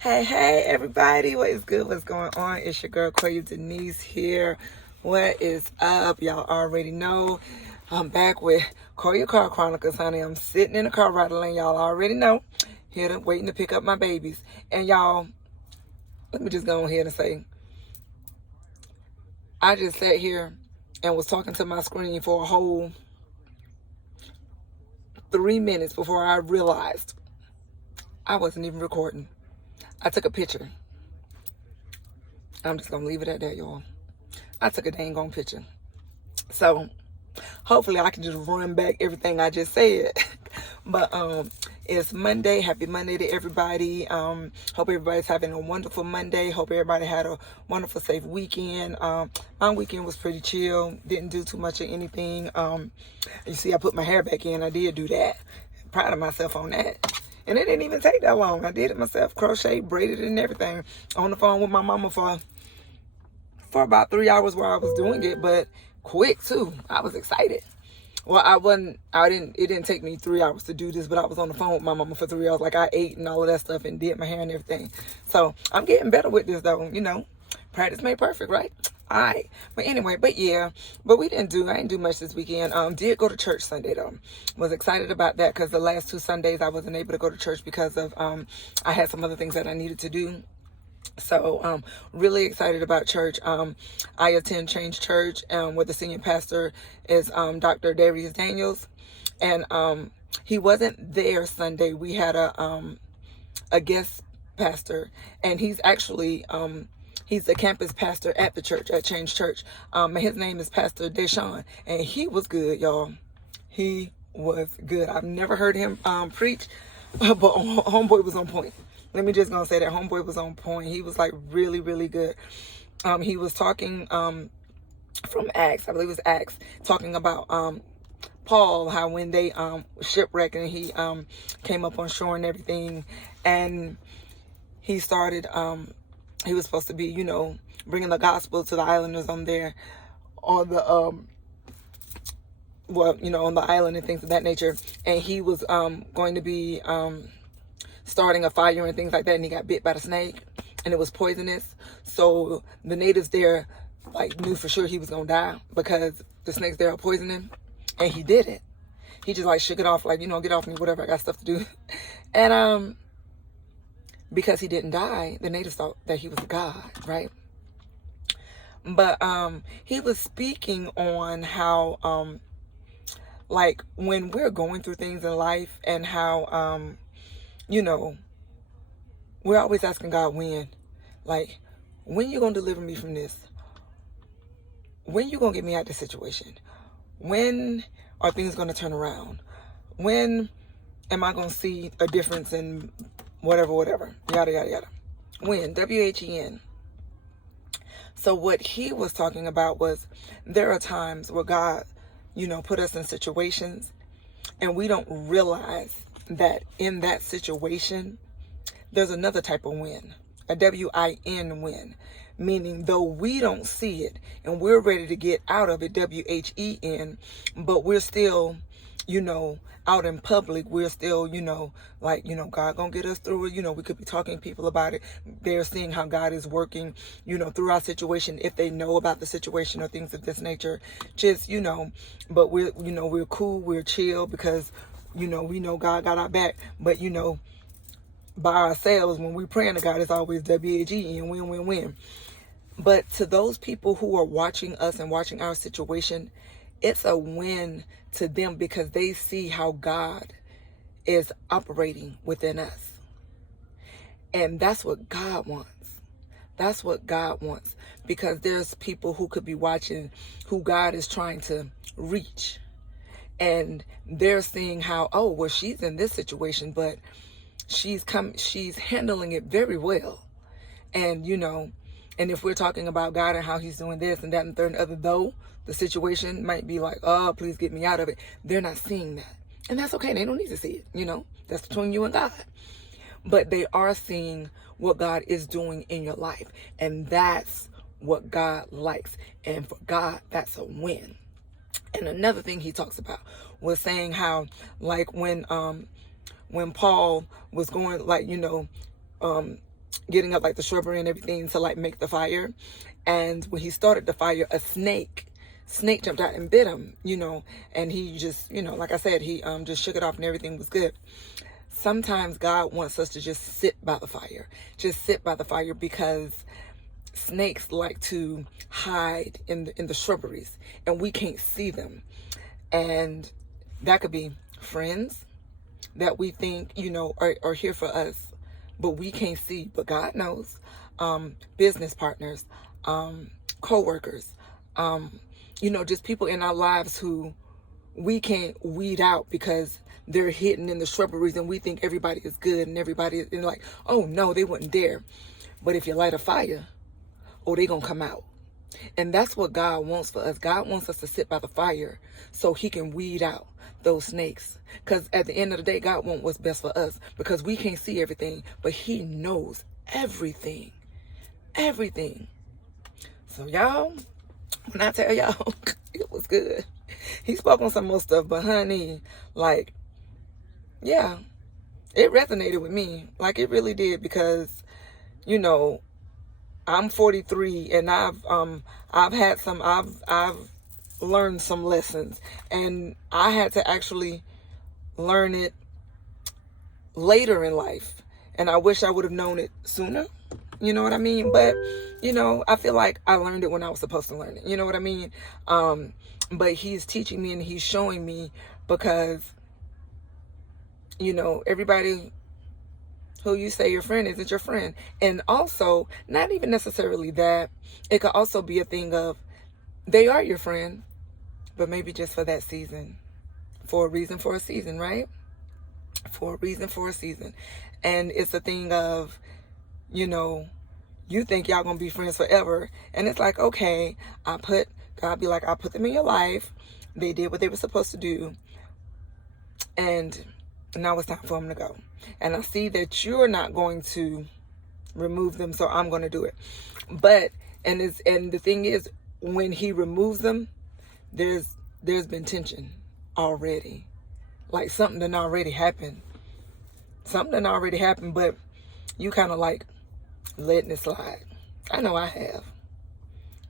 Hey, everybody. What is good? What's going on? It's your girl, Coya Denise here. What is up? Y'all already know I'm back with Coya Car Chronicles, honey. I'm sitting in the car rattling. Y'all already know. Here, waiting to pick up my babies. And y'all, let me just go ahead and say, I just sat here and was talking to my screen for a whole 3 minutes before I realized I wasn't even recording. I took a picture. I'm just going to leave it at that, y'all. I took a dang on picture. So, hopefully I can just run back everything I just said. But, it's Monday. Happy Monday to everybody. Hope everybody's having a wonderful Monday. Hope everybody had a wonderful, safe weekend. My weekend was pretty chill. Didn't do too much of anything. You see, I put my hair back in. I did do that. Proud of myself on that. And it didn't even take that long. I did it myself, crocheted, braided it and everything. On the phone with my mama for about 3 hours while I was doing it, but quick too. I was excited. Well, it didn't take me 3 hours to do this, but I was on the phone with my mama for 3 hours. Like, I ate and all of that stuff and did my hair and everything. So I'm getting better with this though, practice made perfect, right? All right. But anyway, I didn't do much this weekend. Did go to church Sunday though. Was excited about that because the last 2 Sundays I wasn't able to go to church because of, I had some other things that I needed to do. So, really excited about church. I attend Change Church, where the senior pastor is, Dr. Darius Daniels. And, he wasn't there Sunday. We had a guest pastor, and he's actually, he's the campus pastor at the church, at Change Church. And his name is Pastor Deshaun, and he was good, y'all. He was good. I've never heard him, preach, but homeboy was on point. Let me just gonna say that homeboy was on point. He was like really, really good. He was talking from Acts, I believe it was Acts, talking about Paul, how when they shipwrecked and he came up on shore and everything, and he started he was supposed to be, bringing the gospel to the islanders on there, on the on the island and things of that nature, and he was going to be starting a fire and things like that, and he got bit by the snake, and it was poisonous. So the natives there knew for sure he was gonna die because the snakes there are poisoning, and he didn't. He just shook it off, get off me, whatever, I got stuff to do. And because he didn't die, the natives thought that he was a god, right? But he was speaking on how when we're going through things in life, and how we're always asking God when. When you gonna deliver me from this? When you gonna get me out of this situation? When are things gonna turn around? When am I gonna see a difference in whatever, yada, yada, yada. When, W-H-E-N. So what he was talking about was, there are times where God, put us in situations, and we don't realize that in that situation, there's another type of win, a W-I-N win, meaning though we don't see it and we're ready to get out of it, W-H-E-N, but we're still, out in public, we're still, God gonna get us through it. We could be talking to people about it. They're seeing how God is working, through our situation, if they know about the situation or things of this nature. Just, but we're cool, we're chill because, we know God got our back. But, by ourselves, when we praying to God, it's always W-H-E-N, win, win, win. But to those people who are watching us and watching our situation, it's a win to them because they see how God is operating within us. And that's what God wants. That's what God wants. Because there's people who could be watching who God is trying to reach. And they're seeing how, oh, well, she's in this situation, but she's handling it very well. And, and if we're talking about God and how he's doing this and that and third and other, though the situation might be like, oh, please get me out of it, they're not seeing that. And that's okay. They don't need to see it. That's between you and God. But they are seeing what God is doing in your life. And that's what God likes. And for God, that's a win. And another thing he talks about was saying how, when Paul was going, getting up like the shrubbery and everything to like make the fire. And when he started the fire, a snake jumped out and bit him, and he just, like I said, he just shook it off and everything was good. Sometimes God wants us to just sit by the fire. Just sit by the fire, because snakes like to hide in the shrubberies and we can't see them. And that could be friends that we think, are here for us, but we can't see, but God knows. Business partners, co-workers, just people in our lives who we can't weed out because they're hidden in the shrubberies and we think everybody is good and everybody is like, oh no, they wouldn't dare. But if you light a fire, oh, they gonna come out. And that's what God wants for us. God wants us to sit by the fire so he can weed out those snakes. Because at the end of the day, God wants what's best for us, because we can't see everything, but he knows everything. Everything. So y'all, when I tell y'all, it was good. He spoke on some more stuff, but honey, like, yeah, it resonated with me. Like, it really did, because, I'm 43 and I've learned some lessons, and I had to actually learn it later in life. And I wish I would have known it sooner. You know what I mean? But, I feel like I learned it when I was supposed to learn it. You know what I mean? But he's teaching me and he's showing me, because, everybody who you say your friend isn't your friend. And also, not even necessarily that, it could also be a thing of they are your friend, but maybe just for that season, for a reason, for a season, right? For a reason, for a season. And it's a thing of, you think y'all gonna be friends forever, and it's like, okay, God be like, I put them in your life, they did what they were supposed to do, and now it's time for them to go. And I see that you're not going to remove them, so I'm going to do it. But and the thing is, when he removes them, there's been tension already. Like something done already happened. But you kind of like letting it slide. I know I have.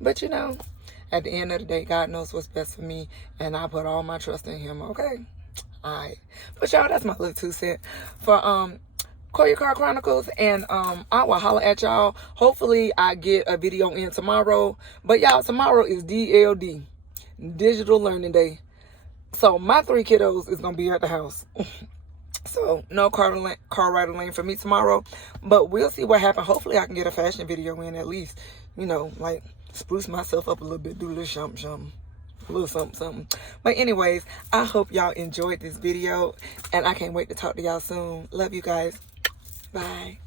But at the end of the day, God knows what's best for me, and I put all my trust in him, okay? Alright. But y'all, that's my little 2 cents for Coya Car Chronicles, and I will holler at y'all. Hopefully I get a video in tomorrow. But y'all, tomorrow is DLD, Digital Learning Day. So my 3 kiddos is gonna be at the house. So no car rider lane for me tomorrow. But we'll see what happens. Hopefully I can get a fashion video in, at least, like spruce myself up a little bit, do a little something. A little something. But anyways, I hope y'all enjoyed this video, and I can't wait to talk to y'all soon. Love you guys. Bye.